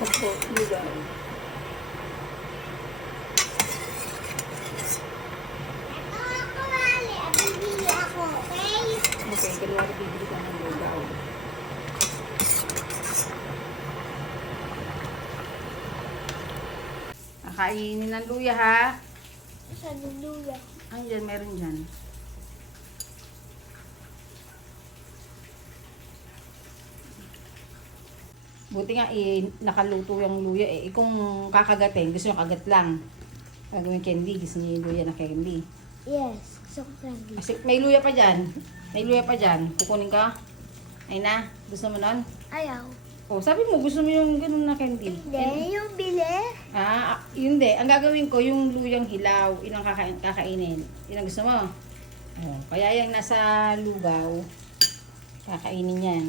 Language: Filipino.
Opo, lugaw. Okay, kunwari bibili ka ng lugaw. Kakainin ng luya ha. Saan yung luya? Ayan, meron dyan. Buti nga nakaluto yung luya eh. Kung kakagatin, gusto nyo kagat lang. Gagawin candy, gusto nyo yung luya na candy. Yes, gusto ko candy. Kasi may luya pa dyan. May luya pa dyan. Kukunin ka. Ay na, gusto mo nun? Ayaw. Oh, sabi mo, gusto mo yung ganun na candy. Hindi, yung bili. Yun de. Ang gagawin ko, yung luyang hilaw. Yun ang kakainin. Yun ang gusto mo. Oh, kaya yung nasa lugaw, kakainin yan.